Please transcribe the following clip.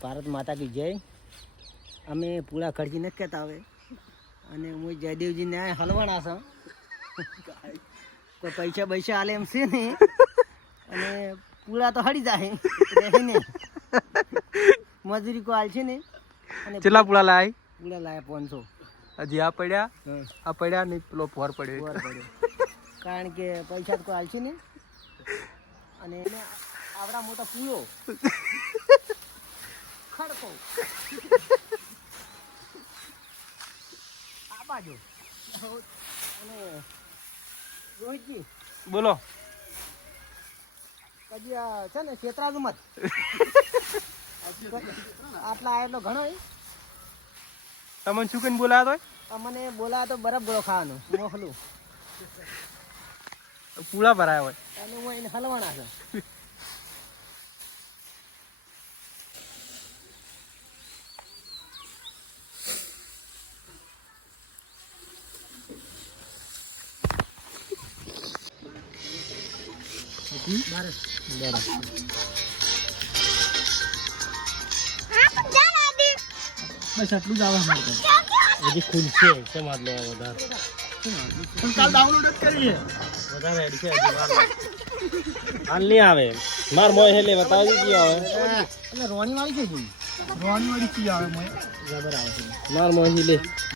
ભારત માતા કી જય. અમે પૂરા ખર્ચી નથી કહેતા હવે. અને હું જયદેવજીને આ હલવાના છે. કોઈ પૈસા પૈસા હાલે એમ છે ને અને પૂરા તો હળી જાય. ને મજૂરી કો હાલ છે ને અને કેટલા પુડા લાય? પૂરા લાયા પાંચસો. હજી આ પડ્યા? આ પડ્યા નહીં પેલો ફોર પડ્યો. ફોર પડ્યો. કારણ કે પૈસા તો છે ને અને એને આવડા મોટા પૂરો આ બાજુ. અને રોહિતજી બોલો. કદી આ છે ને છેતરાજ મત. આટલા એટલો ઘણો. તમને શું કહીને બોલાતો આ મને બોલાવે તો બરફ બોલો ખાવાનું મોખલું. પૂળા ભરાયા હોય. અને હું એને હલવાના છે. બસ આટલું જ આવે અમારે હજી ખુલશે સમાજ લેવા વધારે પણ